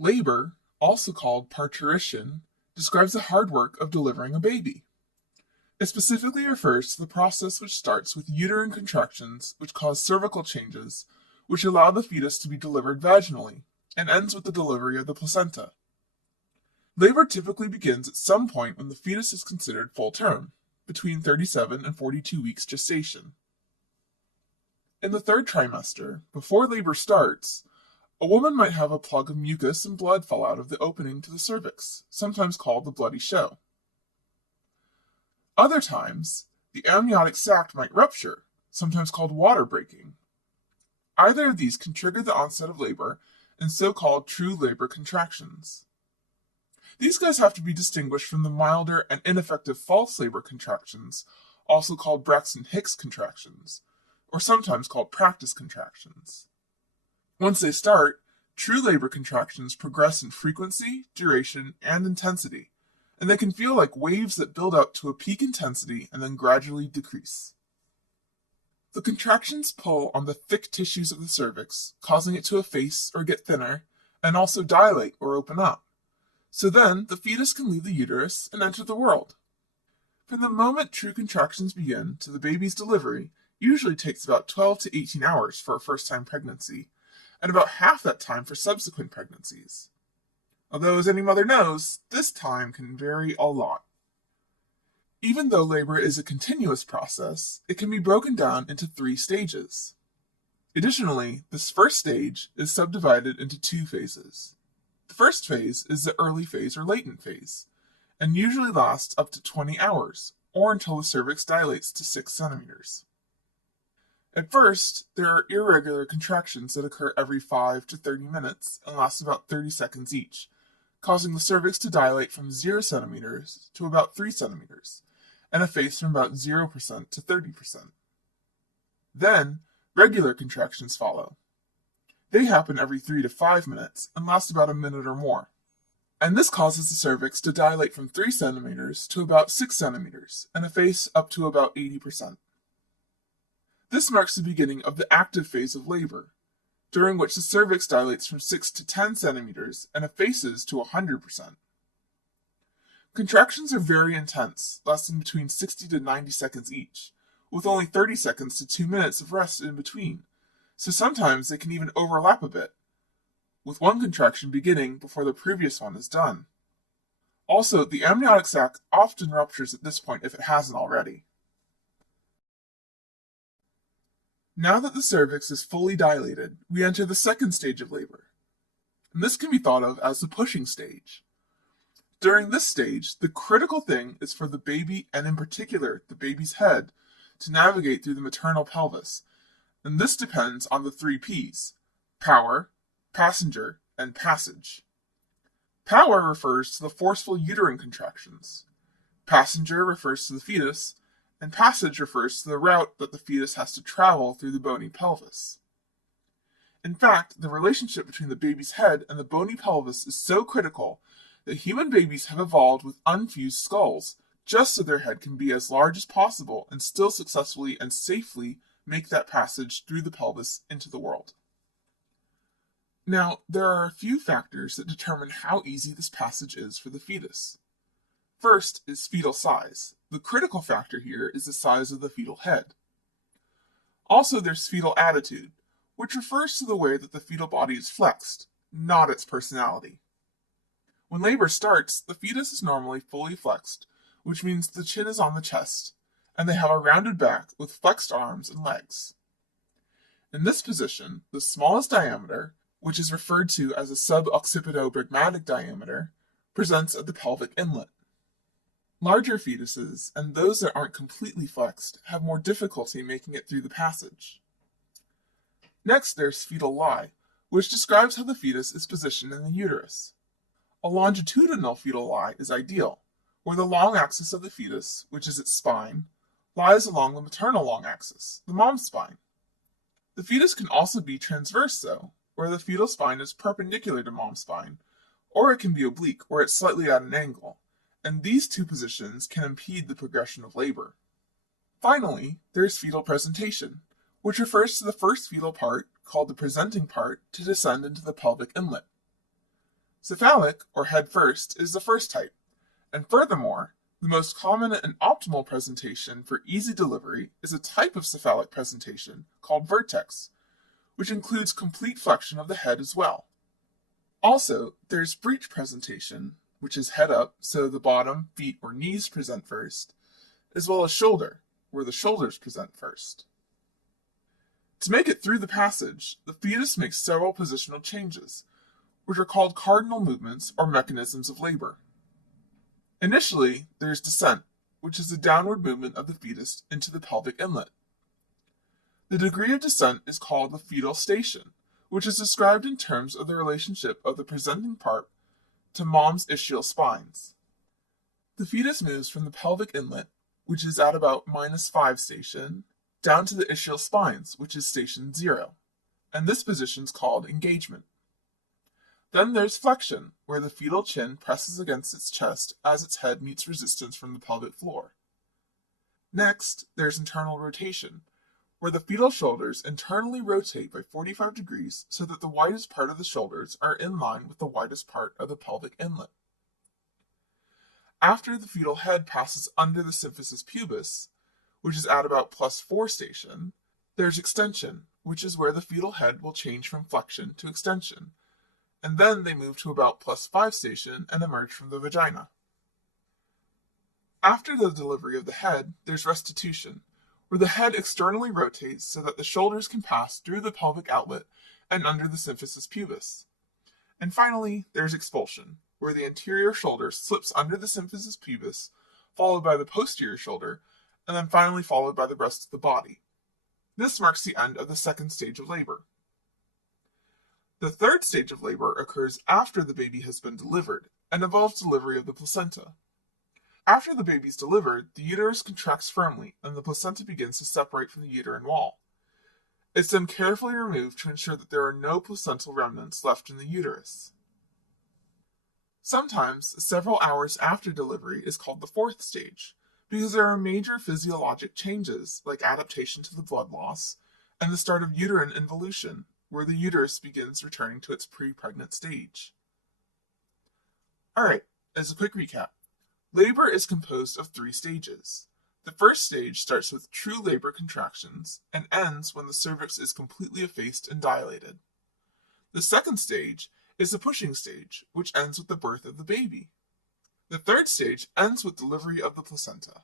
Labor, also called parturition, describes the hard work of delivering a baby. It specifically refers to the process which starts with uterine contractions which cause cervical changes, which allow the fetus to be delivered vaginally, and ends with the delivery of the placenta. Labor typically begins at some point when the fetus is considered full term, between 37 and 42 weeks gestation. In the third trimester, before labor starts, a woman might have a plug of mucus and blood fall out of the opening to the cervix, sometimes called the bloody show. Other times, the amniotic sac might rupture, sometimes called water breaking. Either of these can trigger the onset of labor and so-called true labor contractions. These guys have to be distinguished from the milder and ineffective false labor contractions, also called Braxton-Hicks contractions, or sometimes called practice contractions. Once they start, true labor contractions progress in frequency, duration, and intensity, and they can feel like waves that build up to a peak intensity and then gradually decrease. The contractions pull on the thick tissues of the cervix, causing it to efface or get thinner, and also dilate or open up. So then, the fetus can leave the uterus and enter the world. From the moment true contractions begin to the baby's delivery usually takes about 12 to 18 hours for a first-time pregnancy, and about half that time for subsequent pregnancies. Although, as any mother knows, this time can vary a lot. Even though labor is a continuous process, it can be broken down into 3 stages. Additionally, this first stage is subdivided into 2 phases. The first phase is the early phase or latent phase, and usually lasts up to 20 hours, or until the cervix dilates to 6 centimeters. At first, there are irregular contractions that occur every 5 to 30 minutes and last about 30 seconds each, causing the cervix to dilate from 0 centimeters to about 3 centimeters, and efface from about 0% to 30%. Then, regular contractions follow. They happen every 3 to 5 minutes and last about a minute or more. And this causes the cervix to dilate from 3 centimeters to about 6 centimeters and efface up to about 80%. This marks the beginning of the active phase of labor, during which the cervix dilates from 6 to 10 centimeters and effaces to 100%. Contractions are very intense, lasting between 60 to 90 seconds each, with only 30 seconds to 2 minutes of rest in between, so sometimes they can even overlap a bit, with one contraction beginning before the previous one is done. Also, the amniotic sac often ruptures at this point if it hasn't already. Now that the cervix is fully dilated, we enter the second stage of labor, and this can be thought of as the pushing stage. During this stage, the critical thing is for the baby, and in particular the baby's head, to navigate through the maternal pelvis, and this depends on the 3 P's: power, passenger, and passage. Power refers to the forceful uterine contractions. Passenger refers to the fetus, and passage refers to the route that the fetus has to travel through the bony pelvis. In fact, the relationship between the baby's head and the bony pelvis is so critical that human babies have evolved with unfused skulls, just so their head can be as large as possible and still successfully and safely make that passage through the pelvis into the world. Now, there are a few factors that determine how easy this passage is for the fetus. First is fetal size. The critical factor here is the size of the fetal head. Also, there's fetal attitude, which refers to the way that the fetal body is flexed, not its personality. When labor starts, the fetus is normally fully flexed, which means the chin is on the chest, and they have a rounded back with flexed arms and legs. In this position, the smallest diameter, which is referred to as a suboccipitobregmatic diameter, presents at the pelvic inlet. Larger fetuses, and those that aren't completely flexed, have more difficulty making it through the passage. Next, there's fetal lie, which describes how the fetus is positioned in the uterus. A longitudinal fetal lie is ideal, where the long axis of the fetus, which is its spine, lies along the maternal long axis, the mom's spine. The fetus can also be transverse, though, where the fetal spine is perpendicular to mom's spine, or it can be oblique, where it's slightly at an angle, and these 2 positions can impede the progression of labor. Finally, there's fetal presentation, which refers to the first fetal part, called the presenting part, to descend into the pelvic inlet. Cephalic, or head first, is the first type, and furthermore, the most common and optimal presentation for easy delivery is a type of cephalic presentation called vertex, which includes complete flexion of the head as well. Also, there's breech presentation, which is head up, so the bottom, feet, or knees present first, as well as shoulder, where the shoulders present first. To make it through the passage, the fetus makes several positional changes, which are called cardinal movements or mechanisms of labor. Initially, there is descent, which is the downward movement of the fetus into the pelvic inlet. The degree of descent is called the fetal station, which is described in terms of the relationship of the presenting part to mom's ischial spines. The fetus moves from the pelvic inlet, which is at about -5 station, down to the ischial spines, which is station 0, and this position is called engagement. Then there's flexion, where the fetal chin presses against its chest as its head meets resistance from the pelvic floor. Next, there's internal rotation, where the fetal shoulders internally rotate by 45 degrees so that the widest part of the shoulders are in line with the widest part of the pelvic inlet. After the fetal head passes under the symphysis pubis, which is at about +4 station, there's extension, which is where the fetal head will change from flexion to extension, and then they move to about +5 station and emerge from the vagina. After the delivery of the head, there's restitution, where the head externally rotates so that the shoulders can pass through the pelvic outlet and under the symphysis pubis. And finally, there's expulsion, where the anterior shoulder slips under the symphysis pubis, followed by the posterior shoulder, and then finally followed by the rest of the body. This marks the end of the second stage of labor. The third stage of labor occurs after the baby has been delivered and involves delivery of the placenta. After the baby is delivered, the uterus contracts firmly and the placenta begins to separate from the uterine wall. It's then carefully removed to ensure that there are no placental remnants left in the uterus. Sometimes, several hours after delivery is called the fourth stage, because there are major physiologic changes like adaptation to the blood loss and the start of uterine involution, where the uterus begins returning to its pre-pregnant stage. Alright, as a quick recap, labor is composed of 3 stages. The first stage starts with true labor contractions and ends when the cervix is completely effaced and dilated. The second stage is the pushing stage, which ends with the birth of the baby. The third stage ends with delivery of the placenta.